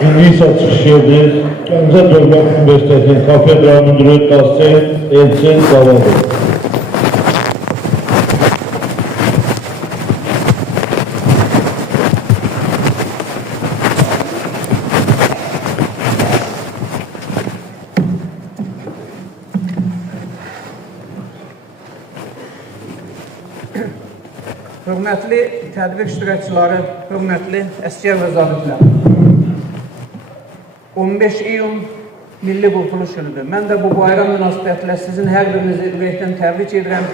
Milli Satış Yerdir, Gəncə Dövlət Universitetinin kafedra müdürü Qasem Elçin Qavadır. Hörmətli tədbir iştirakçıları, hörmətli əsgər və zabitlər. 15 iyun Milli Qurtuluş günüdür. Mən də bu bayram münasibətilə sizin hər birinizi ürəkdən təbrik edirəm.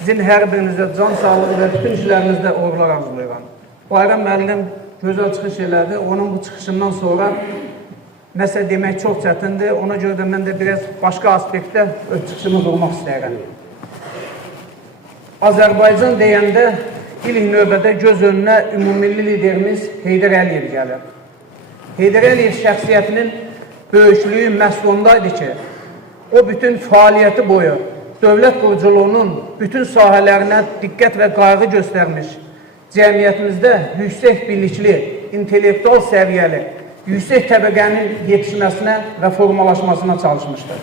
Sizin hər birinizə can sağlığı və bütün işlərinizdə uğurlar arzulayıram. Bayram müəllim gözəl çıxış elədi. Onun bu çıxışından sonra nəsə demək çox çətindir. Ona görə də mən də biraz başqa aspektdə öz çıxışımı durmaq istəyirəm. Azərbaycan deyəndə ilk növbədə göz önünə ümumilli liderimiz Heydər Əliyev gəlir. Heydər Əliyev şəxsiyyətinin böyüklüyü məhz ondaydı ki, o bütün fəaliyyəti boyu dövlət quruculuğunun bütün sahələrinə diqqət və qayğı göstərmiş, cəmiyyətimizdə yüksək bilikli, intellektual səviyyəli, yüksək təbəqənin yetişməsinə və formalaşmasına çalışmışdır.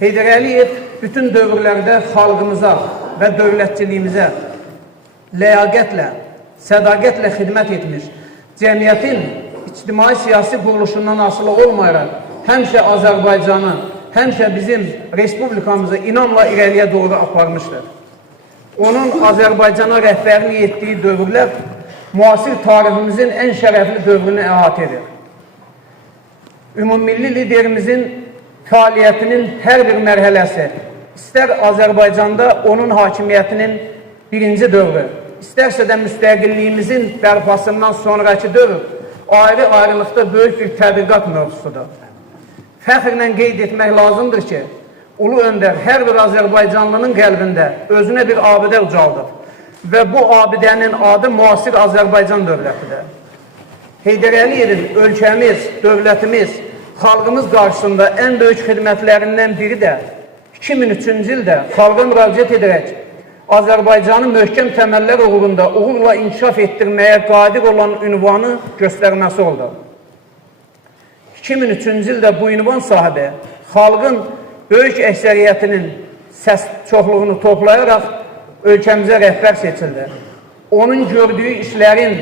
Heydər Əliyev bütün dövrlərdə xalqımıza və dövlətçiliyimizə ləyaqətlə, sədaqətlə xidmət etmiş, cəmiyyətin ictimai-siyasi quruluşundan asılı olmayaraq, həmişə Azərbaycanı, həmişə bizim respublikamızı inamla irəliyə doğru aparmışdır. Onun Azərbaycana rəhbərlik etdiyi dövrlər müasir tariximizin ən şərəfli dövrünü əhatə edir. Ümummilli liderimizin fəaliyyətinin hər bir mərhələsi, istər Azərbaycanda onun hakimiyyətinin birinci dövrü, istərsə də müstəqilliyimizin bərpasından sonraki dövr, ayrı-ayrılıqda böyük bir tədqiqat mövzusudur. Fəxrlə qeyd etmək lazımdır ki, Ulu Öndər hər bir Azərbaycanlının qəlbində özünə bir abidə ucaldır və bu abidənin adı müasir Azərbaycan dövlətidir. Heydər Əliyevin ölkəmiz, dövlətimiz, xalqımız qarşısında ən böyük xidmətlərindən biri də 2003-cü ildə xalqa müraciət edərək Azərbaycanı möhkəm təməllər uğrunda uğurla inkişaf etdirməyə qadir olan ünvanı göstərməsi oldu. 2003-cü ildə bu ünvan sahibi xalqın böyük əksəriyyətinin səs çoxluğunu toplayaraq ölkəmizə rəhbər seçildi. Onun gördüyü işlərin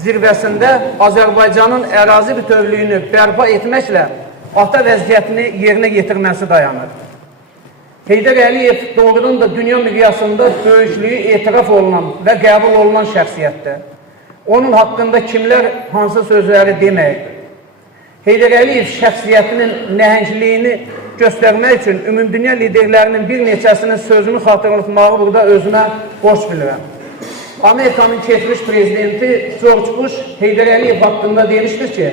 zirvəsində Azərbaycanın ərazi bütövlüyünü bərpa etməklə ata vəziyyətini yerinə yetirməsi dayanır. Heydər Əliyev doğrudan da dünya miqyasında böyüklüyü etiraf olunan və qəbul olunan şəxsiyyətdir. Onun haqqında kimlər hansı sözləri deməkdir. Heydər Əliyev şəxsiyyətinin nəhəngliyini göstərmək üçün ümumdünya liderlərinin bir neçəsinin sözünü xatırlatmağı burada özümə borc bilirəm. Amerikanın keçmiş prezidenti George Bush Heydər Əliyev haqqında demişdir ki,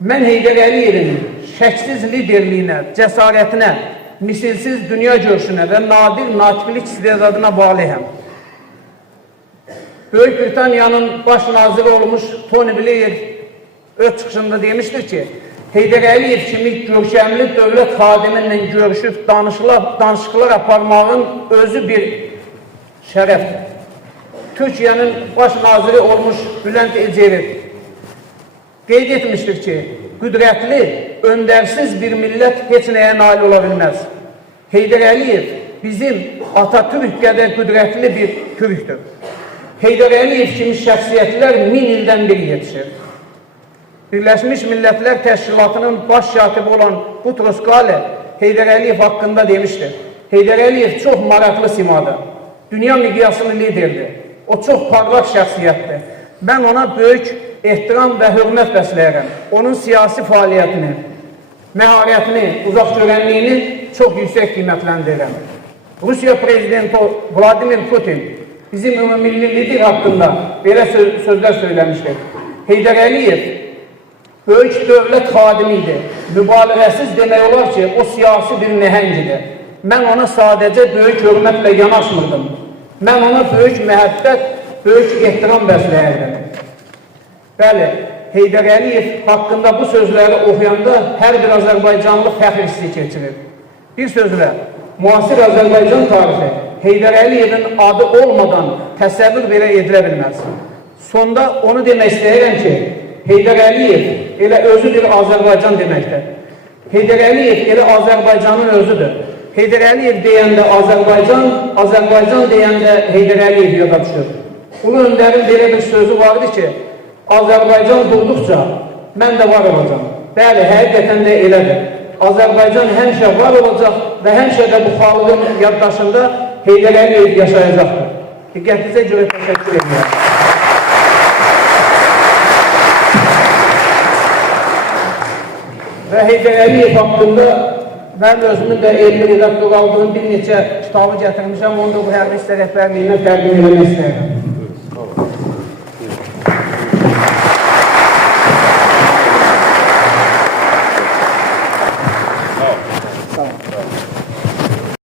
mən Heydər Əliyevin şəksiz liderliyinə, cəsarətinə, misilsiz dünya görüşünə və nadir natiqlik istedadına bağlıyam. Böyük Britaniyanın baş naziri olmuş Tony Blair öz çıxışında demişdir ki, Heydər Əliyev kimi görkəmli dövlət xadiminlə görüşüb danışıqlar aparmağın özü bir şərəfdir. Türkiyənin baş naziri olmuş Bülent Ecevit qeyd etmişdir ki, qüdrətli, öndərsiz bir millət heç nəyə nail ola bilməz. Heydər Əliyev bizim Atatürk qədər qüdrətli bir türkdür. Heydər Əliyev kimi şəxsiyyətlər 1000 ildən biri yetişir. Birləşmiş Millətlər Təşkilatının baş katibi olan Butros Ghali Heydər Əliyev haqqında demişdir. Heydər Əliyev çox maraqlı simadır. Dünya miqyaslı liderdir. O çox parlaq şəxsiyyətdir. Mən ona böyük ehtiram və hörmət bəsləyirəm. Onun siyasi fəaliyyətini, məharətini, uzaq görənliyini çox yüksək qiymətləndirirəm. Rusiya prezidenti Vladimir Putin bizim ümumilli lider haqqında belə sözlər söyləmişdir. Heydər Əliyev böyük dövlət xadimi idi. Mübaliğəsiz demək olar ki, o siyasi bir nəhəngidir. Mən ona sadəcə böyük hörmətlə yanaşmırdım. Mən ona böyük məhəbbət, böyük ehtiram bəsləyirdim. Bəli, Heydər Əliyev haqqında bu sözləri oxuyanda hər bir Azərbaycanlı fəxr hissi keçirir. Bir sözlə, müasir Azərbaycan tarixi Heydər Əliyevin adı olmadan təsəvvür belə edilə bilməz. Sonda onu demək istəyirəm ki, Heydər Əliyev elə özüdür Azərbaycan deməkdir. Heydər Əliyev elə Azərbaycanın özüdür. Heydər Əliyev deyəndə Azərbaycan, Azərbaycan deyəndə Heydər Əliyev yoxa düşür. Ulu Öndərin belə bir sözü vardı ki, Azərbaycan durduqca mən də var olacam. Bəli, həqiqətən də elədir. Azərbaycan həmişə var olacaq və həmişə də bu xalqın yaddaşında Heydər Əliyev yaşayacaqdır. Diqqətinizə görə təşəkkür edirəm. Və Heydər Əliyev haqqında mən özümün də elmi redaktor aldığım bir neçə kitabı gətirmişəm, onu da bu hərbi hissə rəhbərliyinə təqdim eləmək istəyirəm.